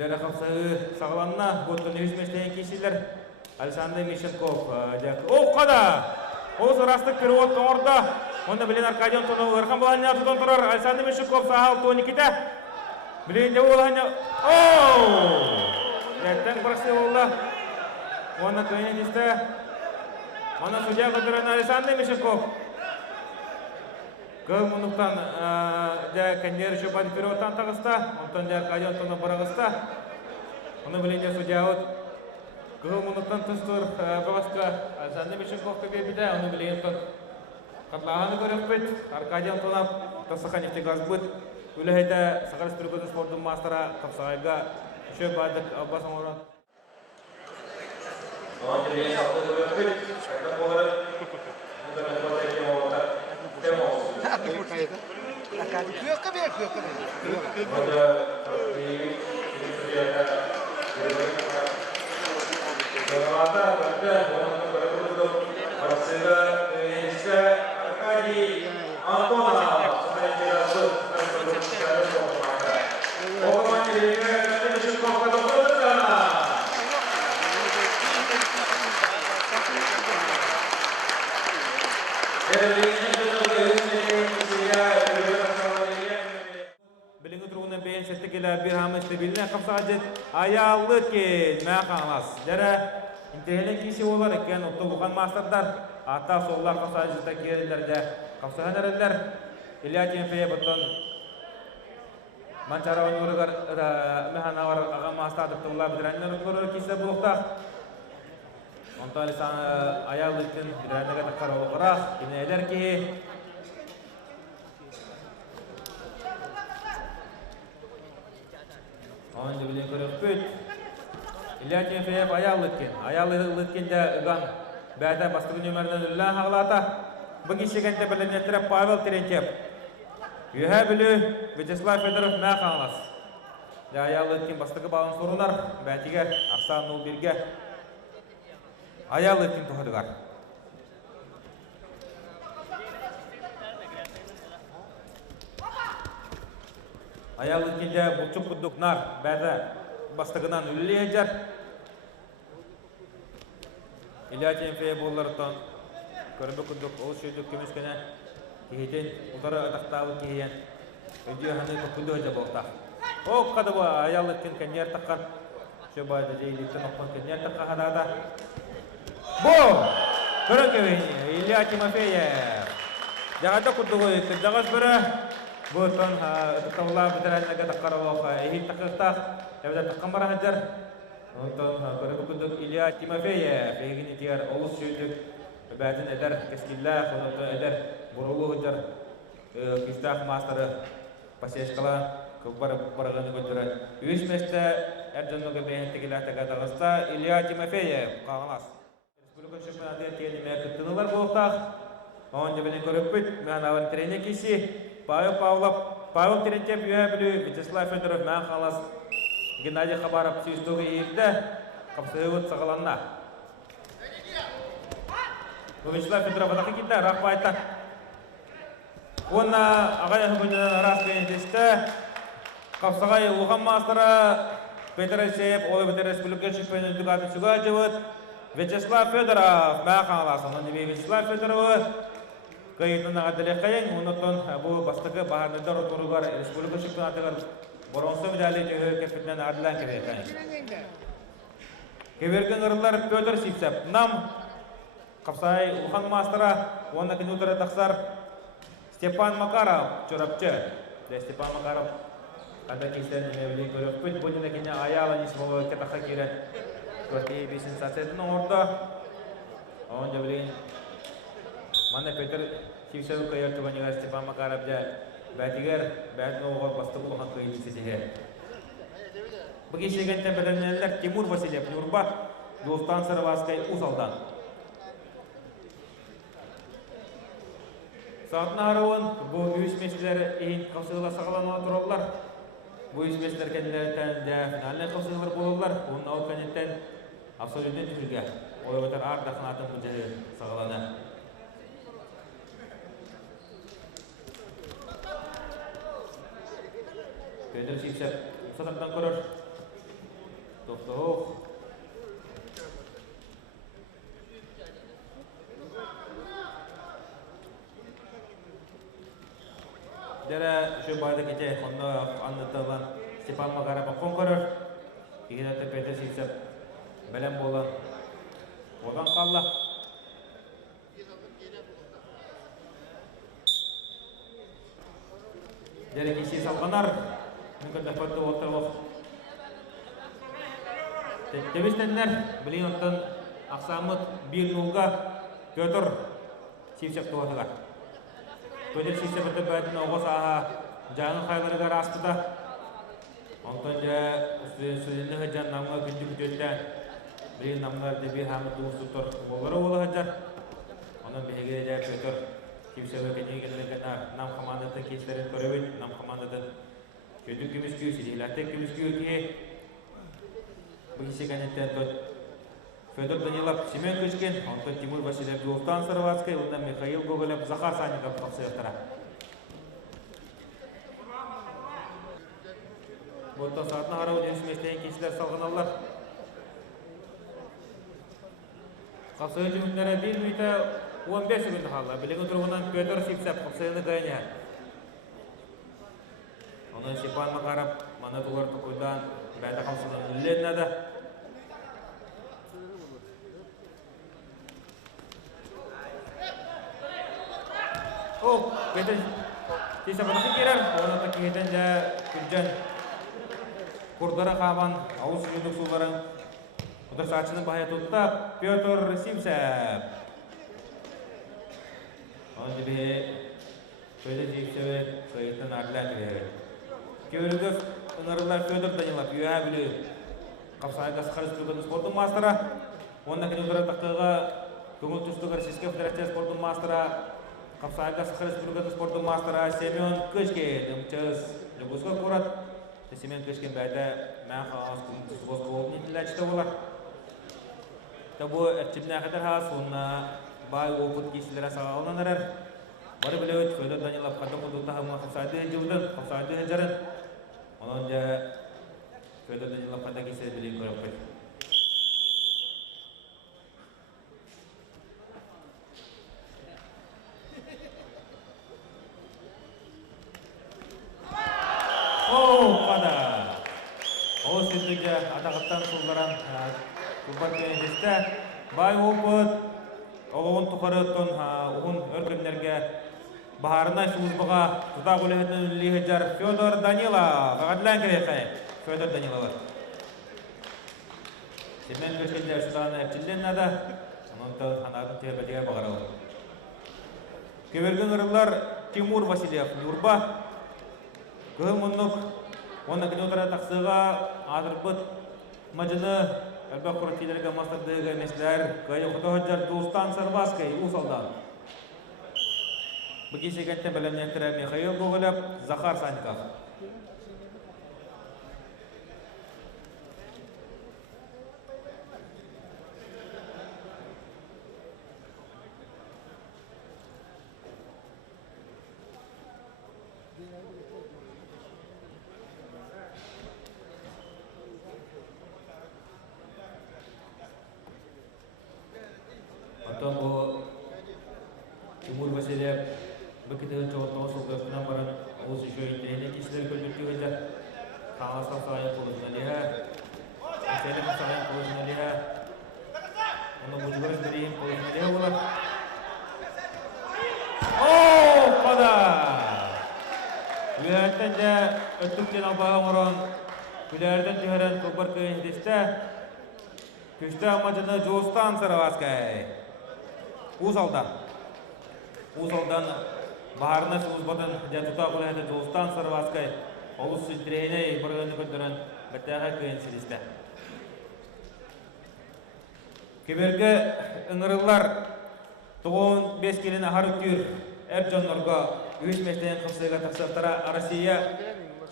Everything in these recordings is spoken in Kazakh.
Дәрі Хапсагаю сағыланына бұттың үйізмештеген кесілер Александр Мишенков. Қада! Ол сұрастық перевод тоңырда. Онда білен Аркадион тоны ұрқан болғанын атыдан тұрар. Александр Мишенков сағал тоникеті. Білен де олғаны. Дәттен бұрысы олды. Оны көйнен есті. Оны судья қыдырын Александр Мишенков. Көл мұнықтан кәндері шөпады переводтан тағыста. Онтан де Аркадион тоны бұрағыста. Оны білен де судья өт. Көл мұнықтан тұстыр бағысқа Александр Мишенков көбейбіді. Оны білен тұн қатлағаны көріп бет. Аркадион тонап тасықан ефте газ бұд. Өлі әйті Сақарыс Түркөдің спорттың мастера Хапсагайға шөпадық албасын орын. Bir hamısı bilinə Hapsagayı ayağlı kel məqanlas. Dərə intihələ kişi olar ekan otuğan masterlar ata sollar Hapsagayıda kelirlər. Hapsagaylar İlyatiyen feye buton mançara oynuyorlar mehanavar ağa masterlar tolar biranlar olur kişi bulaqta. Ondan sonra ayağlı kel biranlara takar olar. İnələr ki Onca bilen görüp büt. İlyatiyen feyep ayağlıkken de ıgan. Bәді бастығы нөмірінен үллән ғалата. Бұл кешегенде біленеттірі Павел Терентьев. Үйе білі Вячеслав Федоров мәқ аңлас. Ayağlıkken бастығы балын сорулар. Бәтіге Ақсан Нұлберге ayağlıkken тұғыдығар. Ayağlıkende бұлчық күддікнар бәді бастығынан үлі әжер. İlyatiyen feye болларыттан көрімі күддік ол шүйдік көмескені кейден ұлдары атақтауы кейден өдеу ханы күдді өже болтақ. Ол қады бұл ayağlıkken кәнер таққан шөбайды дейліктен оққан кәнер таққан қадада. Бұл! Көрін көвейні İlyatiyen feye жағада күддігі күддіғыз бірі Бұтын ұтықтауыла бітірәнлігі таққарауға ехил тақықтақ, әуді таққан бара әдір. Онтан көрі бүкіндік Илья Тимофеев, егіне тегер олыс жүйдік бәтін әдір кәскілі, қонытын әдір бұрылу ұдыр күстақ мастыры пасешқала көкбар барғаны көндірі. Үйіс мәсті әрдіңігі бәйінтігілі әтіғадағыста Илья Тимофеев қағылас. Республика чемпионаты тегені мәкіттінілер болықтақ. Онды білін көріп бүт, мән аван тренер кесі. Павел Терентьев үйе білі, Вячеслав Федоров мән қалас. Геннадий Хабаров сүйістігі егді, Хапсагайы сағаланна. Вячеслав Федоров атақы кетті, рақпа айтты. Онна ағай хүбінден арас бейіндесті. Хапсагайы ұлған мастыры Петр Алексеев, олы бітер республика чемпионы дүгаты сүға жауыд. Вячеслав Федоров мән қалас. Онын дебей Вячеслав Федоровы Кайытын ағадылы қайын, ұнытын бұл бастығы бағарныдар отыруғар республика чемпионатығар бұрынсы медалі жүйі кәпітінен ағадылан кебе қайын. Кеберген ұрылар Петр Сипсеп. Нам Хапсагайы ұлған мастыра, оны күн ұтыры тақсар Степан Макаров чорапчы. Степан Макаров қада кестерін әвілі көріп бүт. Бұдың әкене аяла несмолы кәтаққа керен. Көртей бейсін сәтсетін орда. Оң жабілейін. Мана Петр Сипсеп көйер туғанығар Степан Макаров жа бәтігер бәтін оғыр басты болған көйінісі жеге. Бұл кешегенттен бәдірнелер Тимур Васильев Нюрба, Достан Сырваскай Усалдан. Саатын арауын бұл үйіс месілері ең қапсығыла сағалануға тұралар. Бұл үйіс месілер кәнелерден де финаліне қапсығылар болалар. Оның ауыр кәнеттен абсолюттен түрге. Ой өтір ардақын атын бұл жәрі сағаланы. Петр Сипсеп сатаптан көрір. Тоқтоқ. Дәрі үші байды кете, онда аннытылан Степан Макарапа қонқырыр. Егенеті Петр Сипсеп бәлем болы. Одан қалла. Дәрі кесе салғанар. Мүмкін дәпатты отырлық. Тәбестенлер білейін оттан Ақсамыт 1-0-ға Петр Сипсеп туатыға. Петр Сипсеп өті бәтін оғыз аға жаңын қайларыға растыда. Онтан жа сөзінің ғыджан намға күнді күтеттен білейін намлар дәбей хамы туғыз тұр олары олы ғыджар. Оның бігеге жа Петр Сипсепі кәнегенлігінар нам командатын кестерін көребін, нам командатын көтік күміс күйі, сидейләттек күміс күйі кей. Бұгесе кәнеттен тұт Федор Данилов Семен Көшкен, онтан Тимур Василев Жолстан Сарватскай, ондан Михаил Гоголев Захар Санников қақсайықтыра. Бұлта саатына қарауын өсіместен кешілер салған алар. Қақсайы жүміндері 1 минута 15 секунды қалды. Білеген тұрғынан Петр Сипсеп қақсайыны ғайыне. Оның Степан Макарап, маны бұлар тұқыдан бәді қалсыдан үллен әді. Петр Сипсеп ұтық керер. Оны тұқығетін жа күрджен Құрдары қабан ауыз жүндік сұлбарын ұтыр сатшының бағай тұтта Петр Сипсеп. Оны бе Петр Сипсепе қайыттың ардылар кірер. Кеуірігіз ұнарылар Федор Данилов үйә білі Қапсагаю спортының спортың мастера. Онына кені ұтыры таққыға көңіл түстігі Российская Федерация спортың мастера. Хапсагаю спортың мастера Семен Көшкен. Любовьға көрат. Семен Көшкен бәді мән қағыз күнтіз бозғы олын етілі әчті олар. Бұл әртіміне қадар қағыз, онына бай опыт кешілері сағалынан әрір. Бары білі өт, Федор Данилов қадым құдылта ғымы Хапсагаю жылдың, Хапсагаю жарын. Онын жа Федор Данилов қада кешілері білейін көріп қойды. Ол сөздігі атағыттан сұлдаран күлбар көңесті. Бай опыт, оғын тұқары ұттын ұғын өркімдерге бағарына сұлызбыға тұта құлығының үлілігі жар Федор Данилов. Ғадылан кереқай Федор Данилов. Семен Көшкенде ұшытағын әртілден ады. Онын қанағын тербәтеге бағарауы. Көверген ұрылар Тимур Василев Нурба. Көл мұнық оны күні отыра тақсыға адырбыт мажыны әлбәк құраттилерге мастырдығы мәсілер көйі құтығыджар Жолстан Сарватскай ұсалдан. Бұгесе кәнттен бәлемнектірі Михаил Гоголев, Захар Санников. Тимур Василев бекетен çoğunluğu soğuklarından baran Oğuz işöğütlerine kişiler köldürtü vece Kağlasal sahayın koluzuna liha Selim sahayın koluzuna liha Onu mucibariz vereyim koluzuna liha olar Pada! Üyetten de öttükten abağı oran Gülerden tüheren kurbar köyündeste Küçte amacını Jolstan Sarvatskay Uzaldan Baharına Uzbadan Jatuta Kulahete Jolstan Sarvatskay Olus Süttireyne Bırgını Köldüren Bətəğə köyünsiliste. Keberge ыңырылар Туғын 5 келіне харықтыр Әрджонларға 3 мәстен қымсыға тақсақтара Россия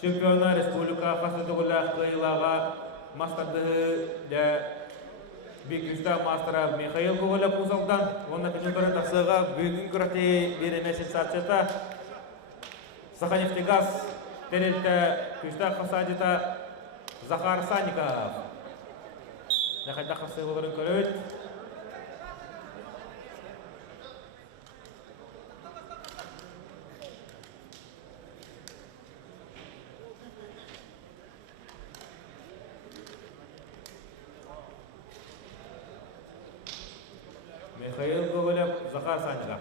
чемпионы республика қасыдығыла қиылаға мастардығы Бекюста мастера Михаил Гоголев Кузалдан, онна күнүндөрү тақсыға бүгін күрәте беремесін сатчыта Саханефтегаз Терелті Күшта Хасадита Захар Санников. Нәхәдә хасыйларын көрөт. Михаил Гоголев, Захар Саньга.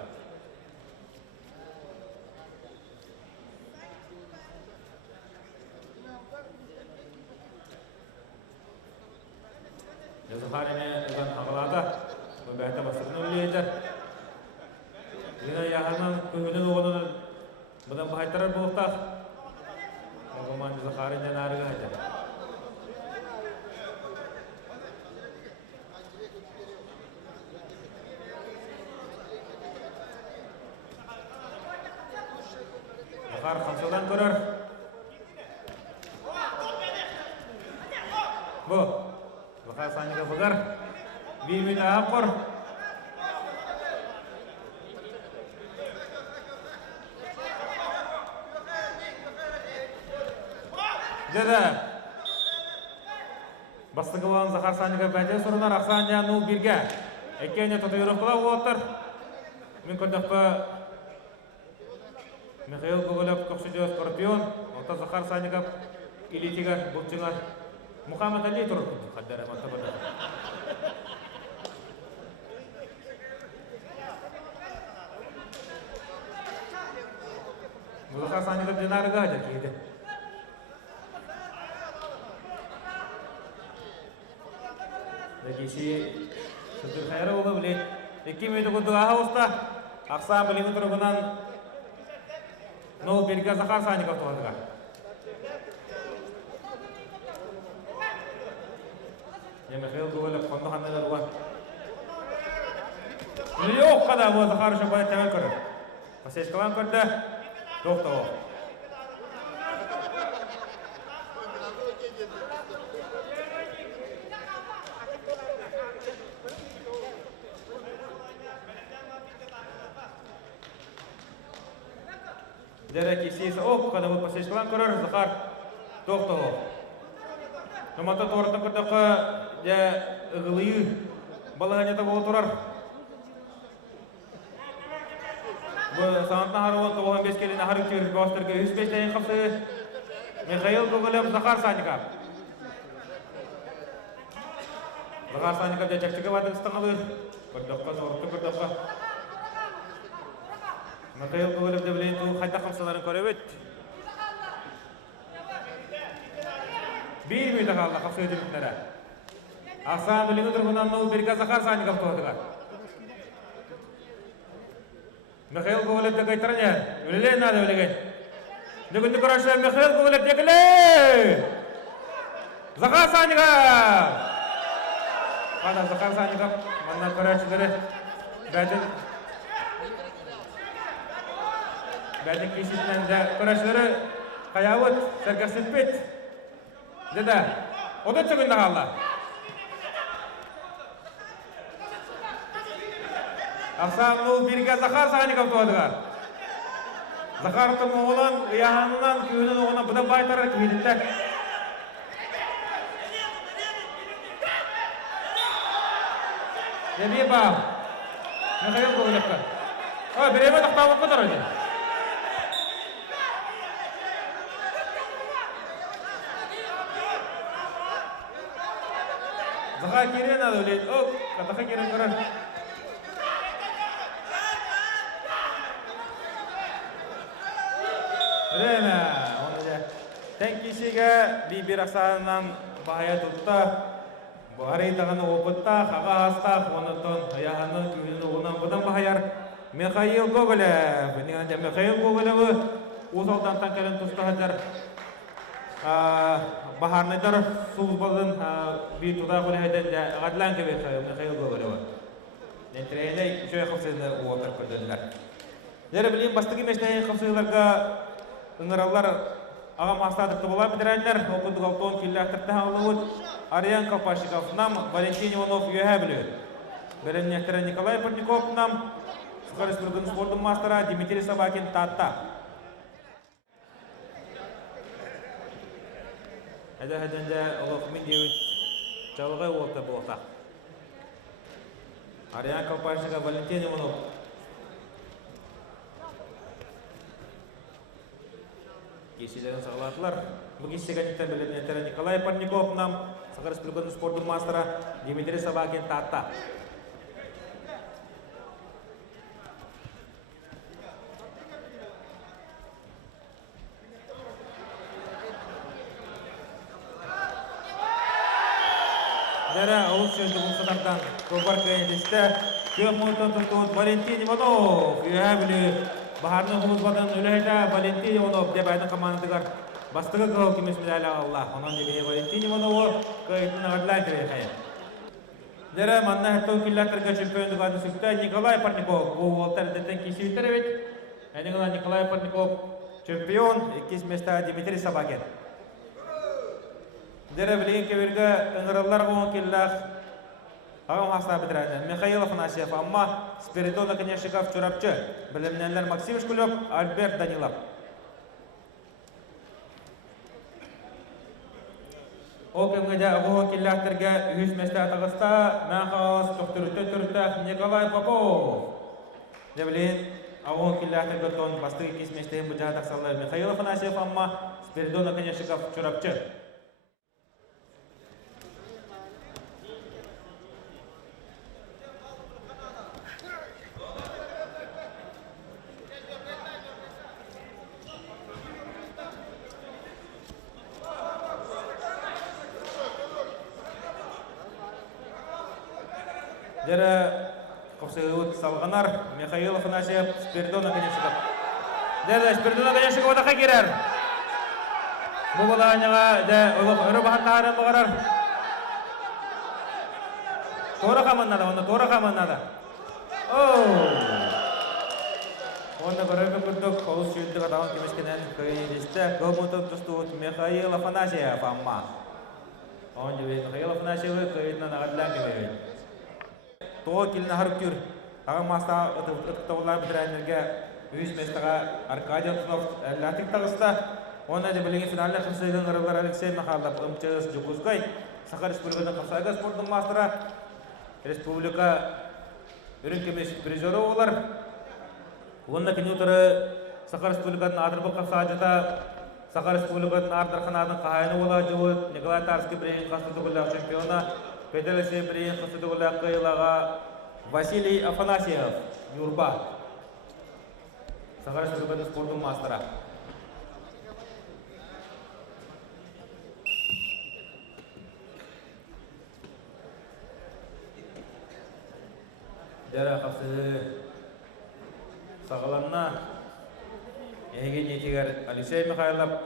Захарine ezan haqlada bu bəhətə basırını öyləyəcək. Yine yaxından köhünün oğlunu budan bahaytarar buluqtaq. O zaman Zakharine narığı həcək. Zakhar Hamsadan görür. Bu. Zakhar Sanı'ya bakar. Bir müdahale kur. Dede. Bastığı olan Zakhar Sanı'ya bence sorular Aksan'ya nu birge. Ekkeğine tutuyoruz kulağı otur. Mümkün dakika Mikhail Gogolev көкші Скорпион, ота Захар Саныгов илетигер бутчыңар Мухаммад Али тұр. Хаддар аманта бада. Захар Саныгов динарыга да кейді. Дагеши Сыдыр Хайра олы білет. Екі мейді құдыға ауыста Ақсан біліңі тұрғынан Нол берге Захар Саныгов туғадыға. Михаил Гоголев қонды қандайлар ұған. Жоқ қада бұл Захар үшін бәді тәмел көрі. Пасешкалан көрді. Тоқты ол. Дәрі кесейсі оқ қада бұл пасешкалан көрір. Захар тоқты ол. Номата торытын күрдіқі ұғылыйы балығанеті бол тұрар. Бұл сағантна харуын 95 келіне хару көріп бастырғы 105 тәйін қапсы Михаил Гоголев, Захар Саныгов. Захар Саныгов жәчәкчігі бадығыстың алыр. Күрдіқі, торытын күрдіқі. Михаил Гоголев дәбілейін тұғы қайта қамсаларын көріп өт. Bir müydü kaldı kapsı ödülüklere. Aksan bilini durgundan nol birge Захар Саныгов tuğdular. Mikhail Gogolev de kaytaran yer. Üleleyin adı öyle. Düğündü kuraşlar Mikhail Gogolev dekile. Захар Саныгов. Kada Захар Саныгов. Manna kuraşları. Bədin kesitinden de kuraşları kayavut. Sergasın pet. Dede, o da çıkındı hala. Aksan ol birge Захар Саныгов tuğadılar. Zakhar'tın oğlan, yahanından, köyünün oğlan, bu da baytarar köyünler. Nebiye bağım. Mikhail Gogolev'ka. O, bireme taktavuk kadar öyle. Захар керен ады өлейді. Оқ, қатақа керен көрір. Өреме, оны де. Тән кешеге бейбер ақсанынан бағая тұтта. Бағарайдағаны опытта, қаға аста, қонытын, аяғының күйінің оғынан бұдан бағаяр. Михаил Гоголев. Михаил Гоголеві осалдан танкерін тұсты ғадар. Baharnıdır sulh balın bir tuda kuleyden de gadlan gibi Mihhail Gogolev. Nentreyle şöyle kapsayında uğurlar koydular. Nere bileyim bastığı meşteyin kapsaylarga ıngırallar ağam hastadıkta bola bidirenler okuduk altın killahtıkta ağlıvud Aryan Kalpashikov nam Valentin Ivanov üye biliyor. Berennehteren Nikolay Parnikov nam Скоростной спортом мастера Дмитрий Собакин Тата. Ada hadanda Allah min diut Чалгай олта болта. Ариан Колпашева Валентин Иванов. Кешелерін сағалатылар. Бұл кешегенеттен білімнеттері Николай Парников нам Сахар Республиканың спорттың мастера Дмитрий Сабакин татта. Дәрі ауыз сөзді бұл қыдардан көбір көйендесті. Көк мұнтын тұқтуыд Валентин Иванов. Үйә білі бағарының құлызбадан өлігі Валентин Иванов деп айдың қамандығар. Бастығы қыл кемес медалі алла. Онан дебіне Валентин Иванову көйітінің ағырлай кірей қайын. Дәрі манна әттің күлләттіргі чемпиондық ады сүкті Николай Парников. Бұл олтар дәттен кесі өттір әбет. Әнігіна Николай Парников чемпион, 2 места Дмитрий Сабакин. Дәрі білген кевергі ұңырылар қоңы келләқ ағым хасына бітірәді. Михаил Афанасьев, амма Спиридон Конешиков чурапчы. Білімнәлер Максим Шкулев, Альберт Данилов. Ол кемгеде ағуы келләқтірге 100 месте атағыста мән қағыз тоқтырытты Николай Попов. Дәбілген ағуы келләқтірге тон бастығы 2 местеген бұджа тақсалар Михаил Афанасьев, амма Спиридон Конешиков чурапчы. Дәрі Хапсагаю салғанар Михаил Афанасьев Спиридон Конешиков. Дәрі Спиридон Конешиков одаққа керер. Бұл болағаныға ұры бағаттағарын бұғарар. Тора қамыннады, оны тора қамыннады. Оны көрімі күрдік, қолыз сүйіндік атағын кемескенен көйінесті. Көмітін тұстуыт Михаил Афанасьев амма. Оны Михаил Афанасьевы көйінен ағадылан кемейді. Тоғы келіні харып көр. Ағын маста ұтықтауылар бітірәнерге 100 местаға Аркадий Антонов ләтік тағыста. Оны да білген финаліне қымсайған ғырылар Алексей Михайлов ұмчығыз Жукускай. Сахар Республиканың Хапсагаю спорттың мастера. Республика үрін кемес призері олар. Онына кені ұтыры Сахар Республиканың Адырбы Хапсагайыта Сахар Республиканың Ардарханадың қағайыны ола жауыд Николай Тарский бірейін қастыдығылақ чемпиона. Педелесе бірейін қыстыдығылақ қиылаға Василий Афанасьев, Юрба. Сахар Республиканың спорттың мастера. Дәрі қапсығы сағаланна еңген етегер Алексей Михайлов,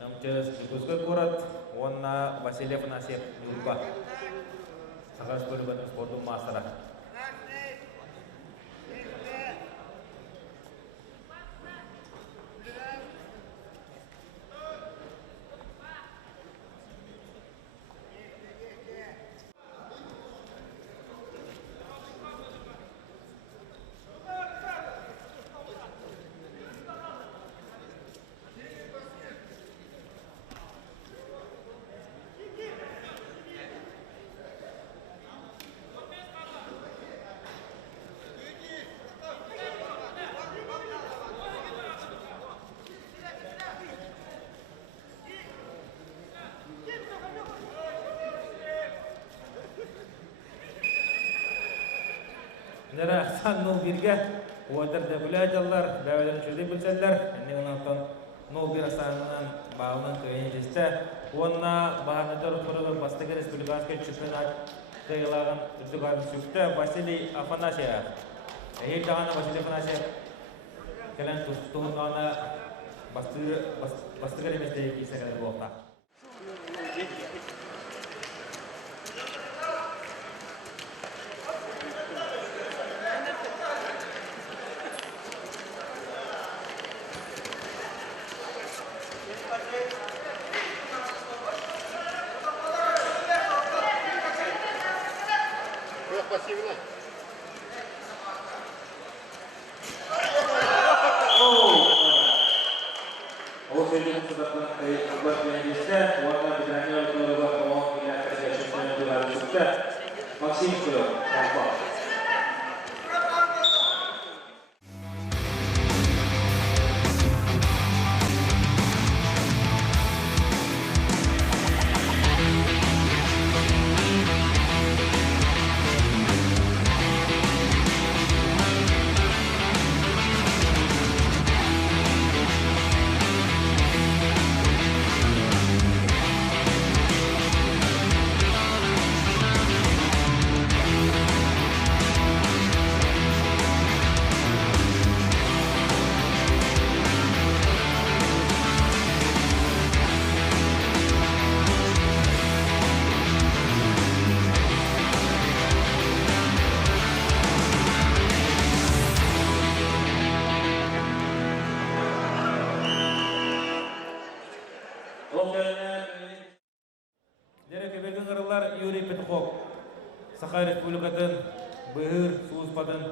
Намчыз Жукускай город, онна Василий Афанасьев, Юрба. Сахар Республиканың спорттың мастера. Нәра сан нол бирге уадырда бүләдалар, бәвәләрін шөйді білсәлдер. Әнне онантан нол бир асанынан бағынан көйен жесті. Онна бағанатар ұтырылы Бастығы Республиканский чемпионат қиылағын үрдігарын сүкті Василий Афанасьев. Әйел дағаны Василий Афанасьев кәлін тұғынғаны Бастығы Реместе кейсі кәлі болта. Спасибо. Ол сөйлеген сұдақтан қайып құлбат бәйдесті, оңға бізәне өлкөлігі оң келі әкірге шүрсен Юрий Петухов. Саха Республикатын быһыр суuspатын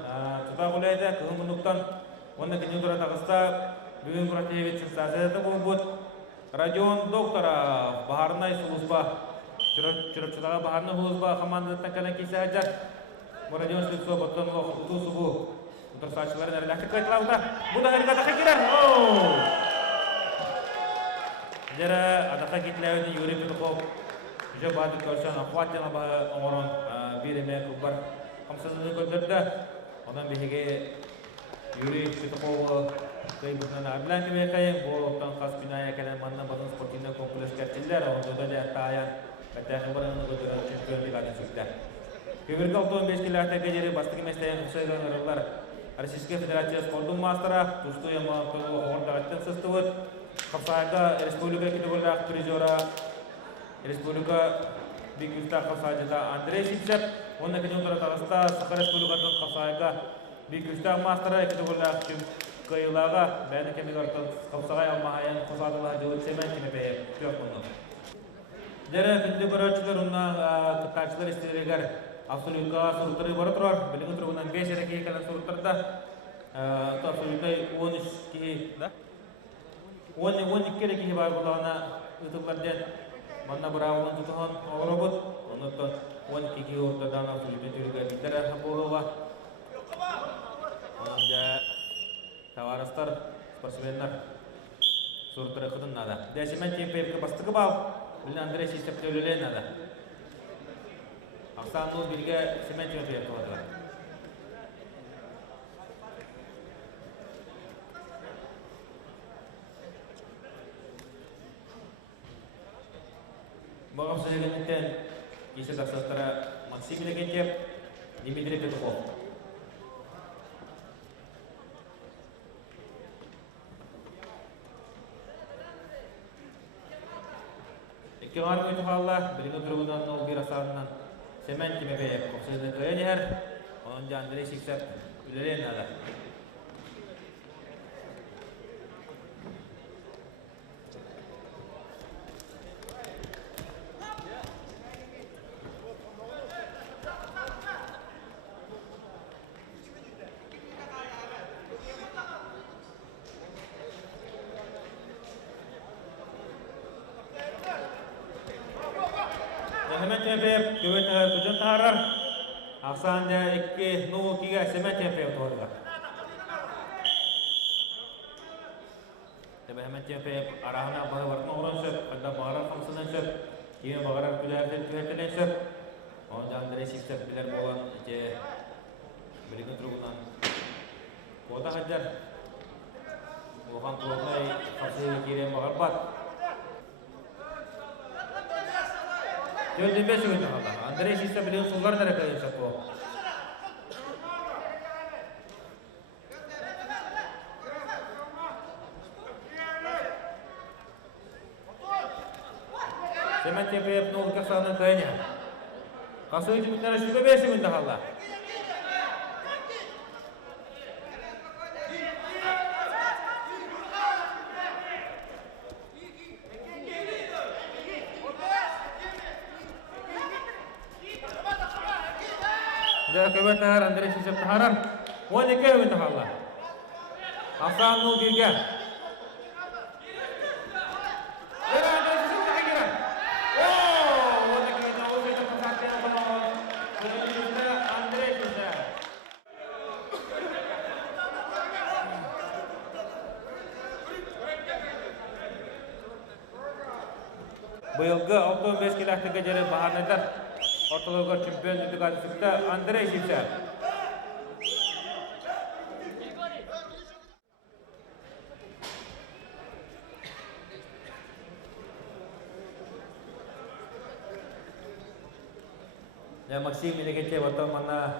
тутагулайда кыһымынуктан онна кенюдура тагыста бүгүн противец сенсацияда болбут. Радион доктора Бахарнай суuспа чурапчылага Бахарнай суuспа командатын кана кисаҗар. Бу радион суuспа боттон утусубу утурсачылар нәрләхтә кайтлауда. Бу да хәрәкәт хәкирәр. Жара адака китләүне Юрий Петухов уже бады көрсән ахватына ба оңорон биреме кубар хамсаны көндөрдө. Онан беге Юрий Петухов кайбытына адлантиме кайын болтан хаспиная калан манна бадын спортивный комплекс кәттеләр. Онда да таян кәттәһе бараны көтөрә чемпионлык адысында. Көбөргө 15 километр гәҗәре бастыгы мәстәйен Хапсагаю Российская Федерация спортун мастера тустуя мактылы ордагы сыстыбыт. Хапсагаю республика китебулак призера республика бикүстә Хапсагаюда Андрей Сипсеп, онна кенюдура тагыста Саха республикатын Хапсагаюга бикүстә мастера китебулак кыйлага бәне кемигартын Хапсагаю алмаһаян кызадыла җылы семен кемебе төкмөнү. Дәре күндә барачылар онна кытачылар истерегәр абсолютка суртыры бара турар. Билең тургунан 5 рәкәй кала суртырда абсолютай 13 ки, да? 12 рәкәй бар булгана ютублардан манна бравын тутан огробот. Оннан 12 ки ортадан абсолютай түргә битерә хаболова. Анда товарыстар, спортсменнар суртыры кытын нада. Дәшемен чемпионка бастыгы бал. Билен Андрей Сипсеп төлөлен нада. Аксанлы бирге семен чемпионка болду. Багам сөйлегенден кеше таксастара Максим Легендев, Дмитрий Петухов. Кеган уйнахалла билең тургунан ул бир асарыннан семен кимебе копсыны кыйнер. Онан Андрей Сипсеп үлелен ала. Hemen tepep göbetler kucun tarar. Aksanda iki nu kiga semen tepep torga. Tebe hemen tepep arahana bahar vartma oran söp, adda bahar hamsından söp, kime bahar kujarden tühetelen söp. Onca Andrei Sipsep biler bolan ece bilgin turgunan koda hajar. Ohan kurulay kapsayı kirem bahar bat. Jölden 5 oyuncu kaldı. Andrei Sipsep biliyorsun sollar nereye kadar yapacak bu? Semen tepeye ne olacak sağından kayınca. Kası oyuncu bütünler şurada 5 oyuncu kaldı. Kebetulan Andrei Sipsep taharan, wajib kebetulan Allah. Asal nu giga. Bıyılgı 15 kilometre geceli bahaneder. Ortalığı çempiyonluk adısında Andrei Sipsep. Ya Maksim ini kece waktu mana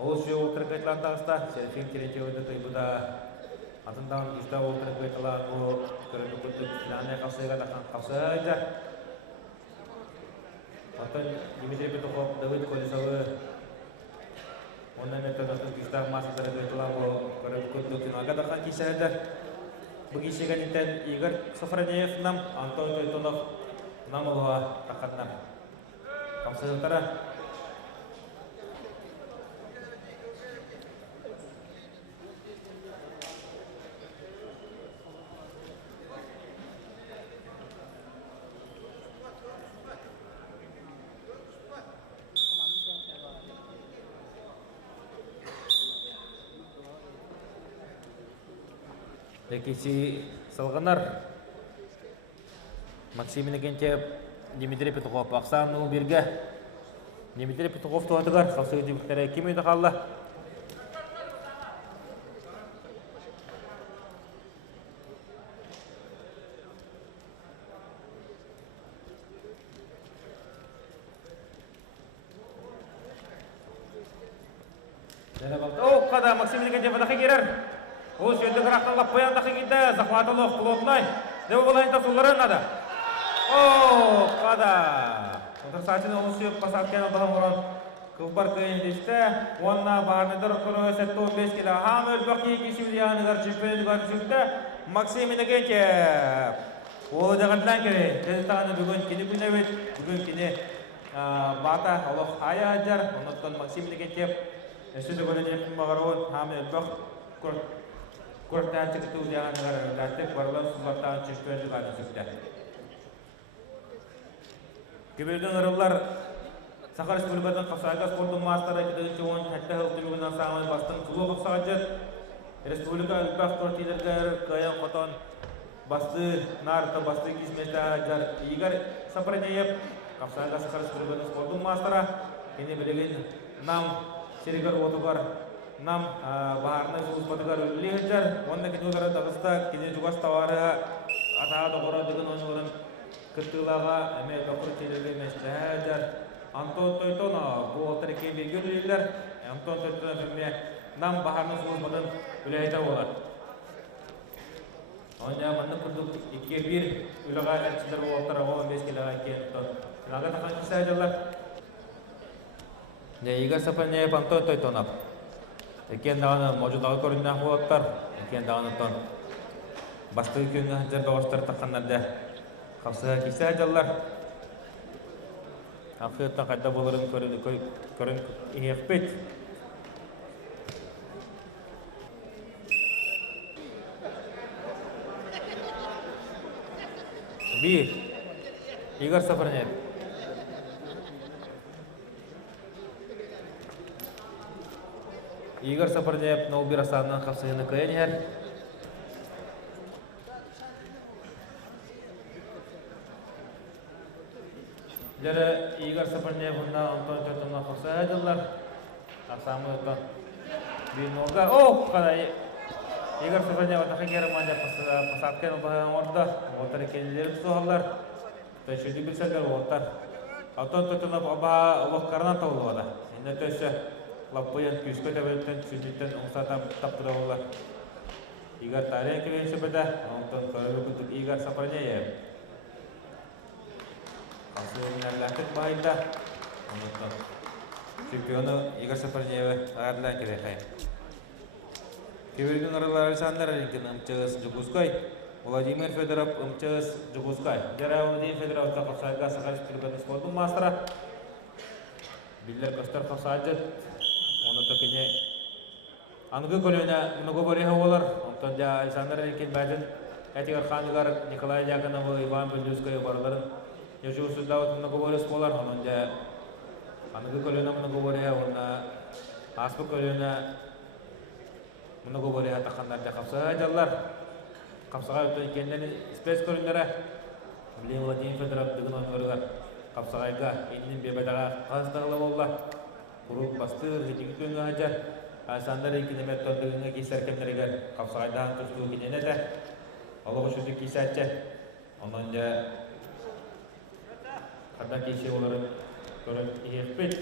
Oluşuyor terkaitlantağısta selfie kirece oydu bu da atından işte o terkaitlar bu körüklü planı kapsayga takan kapsayda. Atın Dmitry Petukov, David Kolisov'u onun metodunu kita masih terkaitlar bu körüklü planı takan kisahda. Bu kisahkan iten Igor Sofroniev 6, Anton Toitonov 6 takan 6. Хапсагаю. Лекиси салганар Максим Иннокентьев, Дмитрий Петухов, Оксана Убирга, Дмитрий Петухов туатыгар, Хапсагаю дебюттері кем өйді қалды. О, қада Максим Иннокентьев адақы керер. Ол сөйді қырақтанлап қоян дақы кеді, захватылық құлотынай. Дәу болайын тасуларын ада. О, қада. Отыр сатын оны сүйіп қасаткен ұдағын ұран қылбар көйін десті. Онына барныдыр құры сәтті 15 келі. Хам өлбақ кейкі сүйдіғанығар чемпиондығар түсікті. Максим Иннокентьев. Ол жағырдан кере. Дәзістағаны бүгін кені күн әвет. Бүгін кені бата олық ая ажар. Оныттан Максим Иннокентьев. Өсіді көрін епін бағарауын. Хам өлбақ көрттен чықты ұдағанығар өндәттік. Барлан сұлбаттағын чемпиондығар түсікті. Кебелдің ұрылар Сахар Республикадан Хапсагаю спорттың мастары 2-10 тәтті ғылтымығынан сағымай бастың құлы Хапсагаю. Республика әлбәқ құртилергер қаян қотан басты нарты басты кесместі ажар Игорь Сапарнеев. Хапсагаю Сахар Республикадан спорттың мастары. Кені білеген нам серігер отығар, нам бағарны сұлыс батығар өлі ажар. Онда кені ұлары дағыста кені жұғас тауары атаға доғыра деген ойын Кыттылаға әмек ақыр телерге мәсті әжар. Антон Тойтона бұл отыр екен белгер үйлер. Антон Тойтона бірме нам бағарны сұлызмадан үләйді олар. Онда мұнды күрдік 2-1 үліға әтшілер олтыр 15 келіға екен. Лаға таққан кісі әжалар. Игорь Сапарнеев Антон Тойтона. Екен дағаны можудағы көрінен қуаттар. Екен дағаны тон. Басты күйінгі әжар бағыштар таққанларды. Хапсагаю кесе ажалар. Ақиыттан қайда болырын көрін еқпет. Bir. Игорь Сапарнеев. Игорь Сапарнеев на убира садынан Хапсагаюны көйенер. Жары Игорь Сапарнеев ұнда Антон Тойтона Хапсагаюдылар. Ақсамы ұттан бейін олға. О, қада Игорь Сапарнеев атақы керіманде пасаткен ұлдағын орда. Олтар екенілерін соғалар. Төшілді білсәлер олтар. Антон Тойтона ұлыққарынан тауылуада. Енді төші лаппайын күшкі тәбелеттен түсіндіктен ұңса таптыра олар. Игорь тария кебенші біді. Антон көрілі күндік Игорь Сапарнеев. Хапсагаюнан ләкіт бағайда. Чемпионы Игорь Сапарнеев ағадылан керекай. Кебелдің ұрылар Александр Ренкин ұмчығыз Жүгускай. Владимир Федоров ұмчығыз Жүгускай. Жара Владимир Федоров Хапсагаю Сахар Республиканың спорттың мастары. Биллер көстер Хапсагаю. Оны төкіне аңғы көліне много бореха олар. Онтан жа Александр Ренкин бәдін әтігер қанығар Николай Якановы, Иван Бендюскай барларын Ежу суддават много борис полар, он же ангы колена много боря, он аспы колена много боря тахандар же Хапсагаю жаллар. Хапсагаю то кенден спец колендера. Блин Владимир Федоров деген онорга Хапсагаюга иннин бебедага кастагыла болла. Куруп бастыр хитиги көңгө ажар. Асандар экинемет тондыгынга кисер кемдерегер Хапсагаюдан туштуу кинене да. Алого шуды кисачча. Онон же Когда кеше оларын көрін еқпет.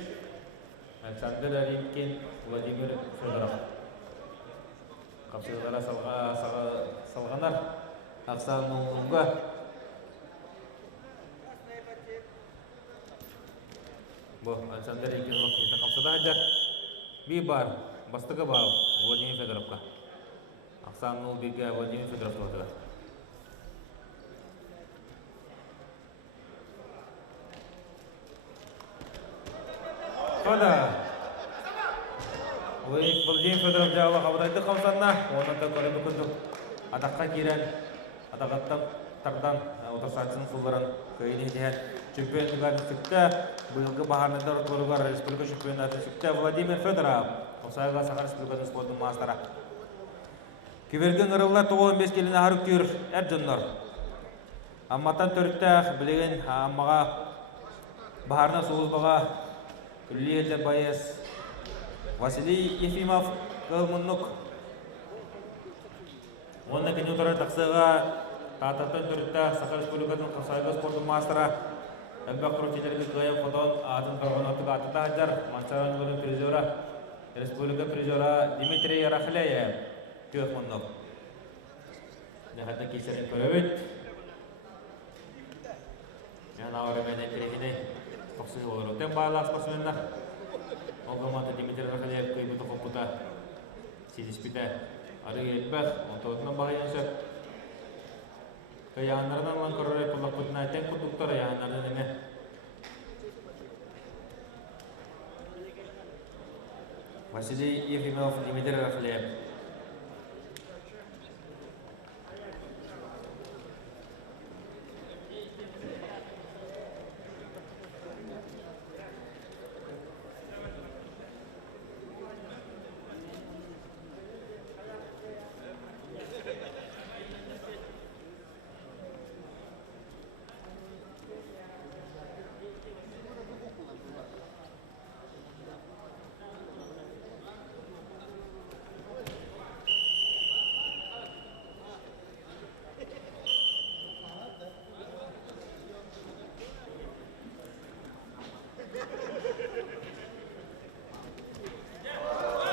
Александр Ренкин, Владимир Федоров. Хапсагаюдара салғанар. Ақсаның ұңға. Бұл Александр Ренкин ұлықметі қапсада ажар. Би бар, бастығы бар Владимир Федоровқа. Ақсаның ұлбеге Владимир Федоров тұлатыға. Хода. Владимир Федоров жауы қабырайды қамсанна, оны да көрі бүкінді атаққа керен, атақаттан тардан отырсатсын сұлдырын көйіне дейін чемпиондық әдістікті бұйылғы бағарныдар тұрғар республика чемпионы әдістікті Владимир Федоров Хапсагаю Саха республиканың спортының мастера. Кеберген ұрылар 15 келіне арық күйір әр жонлар. Амматан төрікті білеген аммаға бағарна соғызбаға күлі елді байыз Василий Ефимов ғылмынлық. Оны кені тұрар тақсыға Тататын түрітті Саха республиканың Хапсагаю спортының мастера әлбәқ құртетелгі қойын қодан атын тұрғын отығы атында аджар Манчаран ғылым призера республика призера Дмитрий Рахляев көк мұндық. Дәхәтті кесерін көрі Жаңа ауырымен әкірекіне қоқсыз olur. Өтен байлық спортсменлер. Ол ғаматы Дмитрий Рахляев көйбіті қопыта сезіспіті ары елбәқ, онтауытынан бағайын сөп. Каянlardan lan korore pullak putna ten kuduktor yahanlardan eme. Василий Ефимов, Дмитрий Рахляев.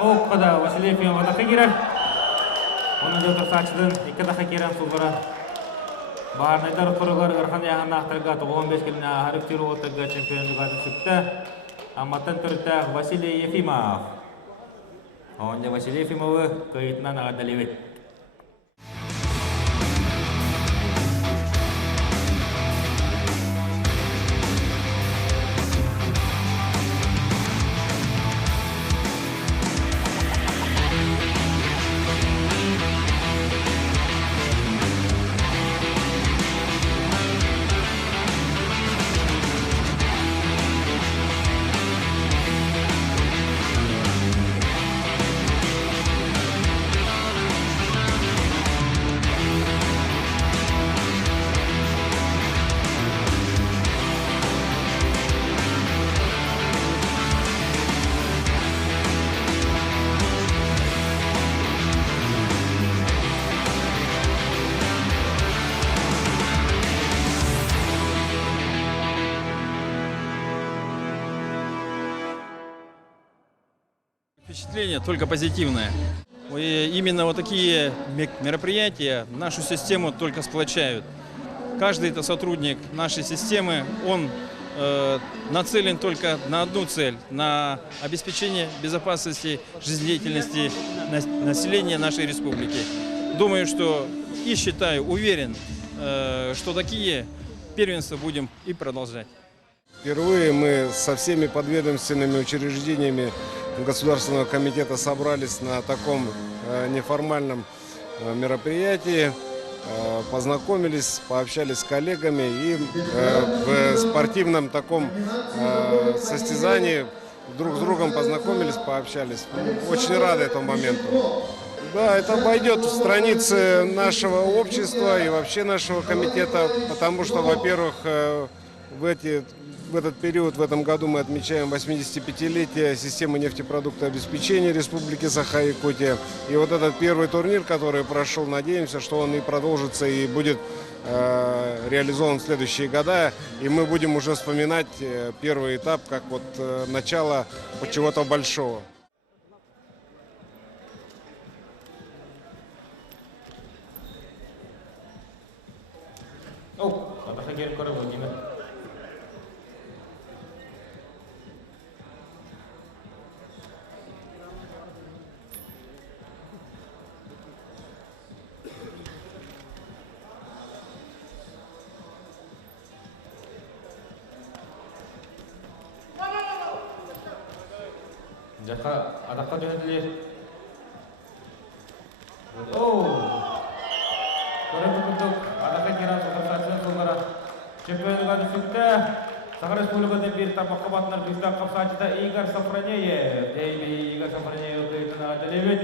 Оқыда Василий Ефимов атаққа керер. Оның жөтір сақшыдың екі атаққа керен сұлғыран. Бағарнайдар құрығар ұрхан яғын ақтарға 15 келіне арықтер олтығы чемпиондық атын сүкті. Аматтан түрітті Василий Ефимов. Онда Василий Ефимовы көйітінен ағадалевет. Впечатление только позитивное. И именно вот такие мероприятия нашу систему только сплочают. Каждый это сотрудник нашей системы, он нацелен только на одну цель, на обеспечение безопасности, жизнедеятельности населения нашей республики. Думаю, что и считаю, уверен, что такие первенства будем и продолжать. Впервые мы со всеми подведомственными учреждениями Государственного комитета собрались на таком неформальном мероприятии, познакомились, пообщались с коллегами и в спортивном таком состязании друг с другом познакомились, пообщались. Очень рады этому моменту. Да, это войдет в страницы нашего общества и вообще нашего комитета, потому что, во-первых, в этот период, в этом году мы отмечаем 85-летие системы нефтепродуктообеспечения Республики Саха-Якутия. И вот этот первый турнир, который прошел, надеемся, что он и продолжится, и будет реализован в следующие года. И мы будем уже вспоминать первый этап, как вот начало чего-то большого. Жаққа адаққа дөнеділер. Көріп күндік адаққа керан соқырсатының солғара. Чемпионыға түсікті. Сахар Республикадан бері тапаққа батынар Бюстак қапсатыда Игорь Сафронеев. Дейбі Игорь Сафронеев көйтіні әділевет.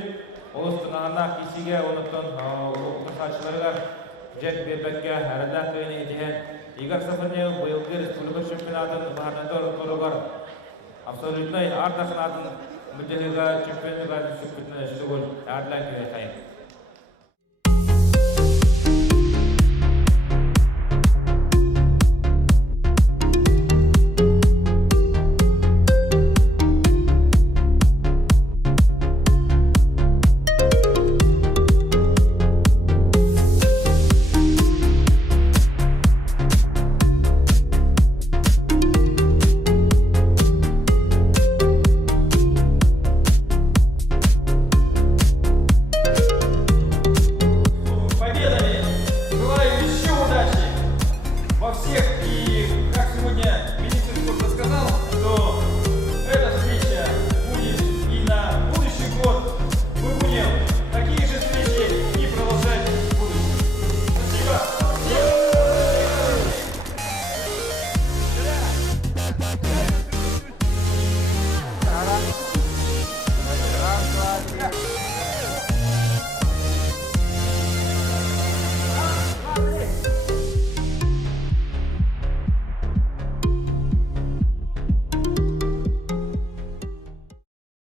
Олыстың ағына кесіге оныптың ұтырсатшыларға жек бербәкке әріләқ көйіне етеген. Игорь Сафронеев бұйылғы Республика чемпионатын бағанадыр тұрығыр. Абсолютный ардақынатын мүдделігі чемпионыға түсіп күтіні үшті гол әділән көйіне қайын.